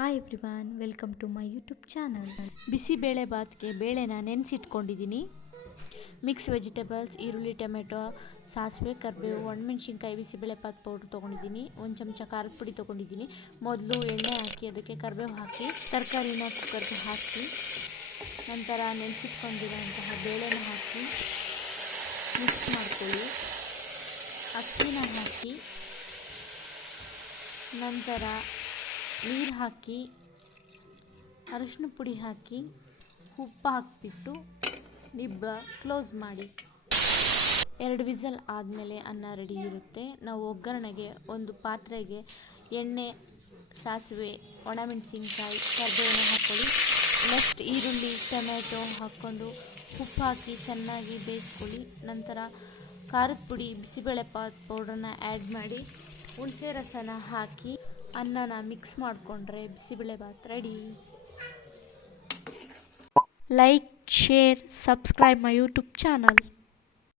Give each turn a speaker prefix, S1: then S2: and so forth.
S1: Hi everyone welcome to my YouTube channel bisibele ಬಾತ್ಗೆ ಬೇಳೆನ ನೆನೆಸಿಟ್ಕೊಂಡಿದ್ದೀನಿ ಮಿಕ್ಸ್ ವೆಜಿಟೇಬಲ್ಸ್ ಈರುಳ್ಳಿ, ಟೊಮೆಟೊ, ಸಾಸಿವೆ, ಕರಿಬೇವು, ಒಣಮೆಣ್ಸಿನ್ಕಾಯಿ ಬಿಸಿಬೇಳೆ ಬಾತ್ ಪೌಡ್ರ್ ತೊಗೊಂಡಿದ್ದೀನಿ ಒಂದು ಚಮಚ ಖಾರದ ಪುಡಿ ತೊಗೊಂಡಿದ್ದೀನಿ ಮೊದಲು ಎಣ್ಣೆ ಹಾಕಿ, ಅದಕ್ಕೆ ಕರಿಬೇವು ಹಾಕಿ, ತರಕಾರಿನ ಕುಕ್ಕರ್ಗೆ ಹಾಕಿ, ನಂತರ ನೆನೆಸಿಟ್ಕೊಂಡಿರೋಂತಹ ಬೇಳೆನ ಹಾಕಿ ಮಿಕ್ಸ್ ಮಾಡ್ಕೊಳ್ಳಿ. ಅಕ್ಕಿನ ಹಾಕಿ, ನಂತರ ನೀರು ಹಾಕಿ, ಅರಶಿನ ಪುಡಿ ಹಾಕಿ, ಉಪ್ಪು ಹಾಕಿಬಿಟ್ಟು ನಿಬ್ಬ ಕ್ಲೋಸ್ ಮಾಡಿ. ಎರಡು ವಿಸಲ್ ಆದಮೇಲೆ ಅನ್ನ ರೆಡಿ ಇರುತ್ತೆ. ನಾವು ಒಗ್ಗರಣೆಗೆ ಒಂದು ಪಾತ್ರೆಗೆ ಎಣ್ಣೆ, ಸಾಸಿವೆ, ಒಣಮೆಣಸಿನ್ಕಾಯಿ ಕರ್ಬೇವನ್ನು ಹಾಕ್ಕೊಳ್ಳಿ ನೆಕ್ಸ್ಟ್ ಈರುಳ್ಳಿ, ಟೊಮೆಟೊ ಹಾಕ್ಕೊಂಡು ಉಪ್ಪು ಹಾಕಿ ಚೆನ್ನಾಗಿ ಬೇಯಿಸ್ಕೊಳ್ಳಿ. ನಂತರ ಖಾರದ ಪುಡಿ ಬಿಸಿಬೇಳೆ ಪಾತ್ ಪೌಡ್ರನ್ನ ಆ್ಯಡ್ ಮಾಡಿ. ಹುಣಸೆ ರಸನ ಹಾಕಿ. ಅನ್ನನ ಮಿಕ್ಸ್ ಮಾಡಿಕೊಂಡ್ರೆ bisibele bath ready like share subscribe my YouTube channel